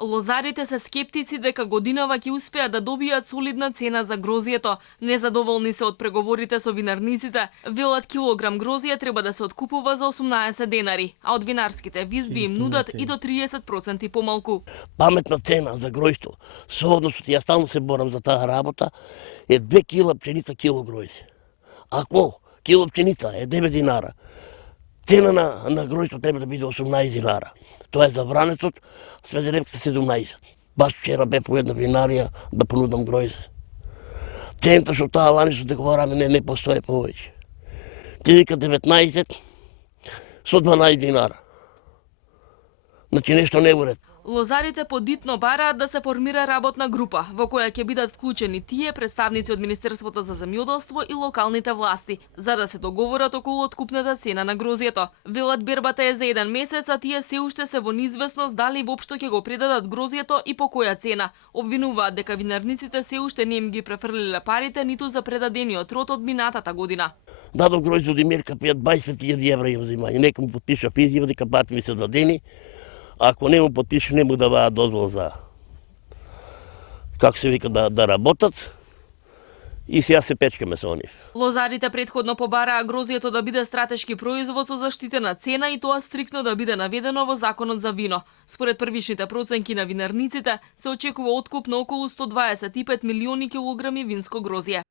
Лозарите се скептици дека годинава ќе успеат да добијат солидна цена за грозјето. Незадоволни се од преговорите со винарниците, велат килограм грозје треба да се откупува за 18 денари, а од винарските визби им нудат и до 30% помалку. Паметна цена за гројство, со односот ја стално се борам за таа работа, е 2 кила пченица кило гројзе. Ако кило пченица е 9 динара, цена на гројство треба да биде 18 динара. Тоа е за вранецот, сведеревката 17. Баш вчера бе по една винарија да понудам гројзе. Цента што таа лани што договараме не постоje повеќе. Ти вика 19 со 12 динара. Значи нешто не уред. Лозарите подитно бараат да се формира работна група, во која ќе бидат вклучени тие представници од Министерството за земјоделство и локалните власти, за да се договорат околу откупната цена на грозјето. Велат бербата е за 1 месец, а тие се уште се во неизвестност дали воопшто ќе го предадат грозјето и по која цена. Обвинуваат дека винарниците се уште не им ги префрлиле парите ниту за предадениот род од минатата година. Дадов гројзе од Емирка, 20.000 евра им взимање. Некој му потпиша изјава дека парите ми се дадени. Ако не му потпише, не му даваат дозвол за, како се вика, да работат. И сега се печкаме со нив. Лозарите претходно побараа грозјето да биде стратешки производ со заштитена цена и тоа стриктно да биде наведено во Законот за вино. Според првичните проценки на винарниците, се очекува откуп на околу 125 милиони килограми винско грозје.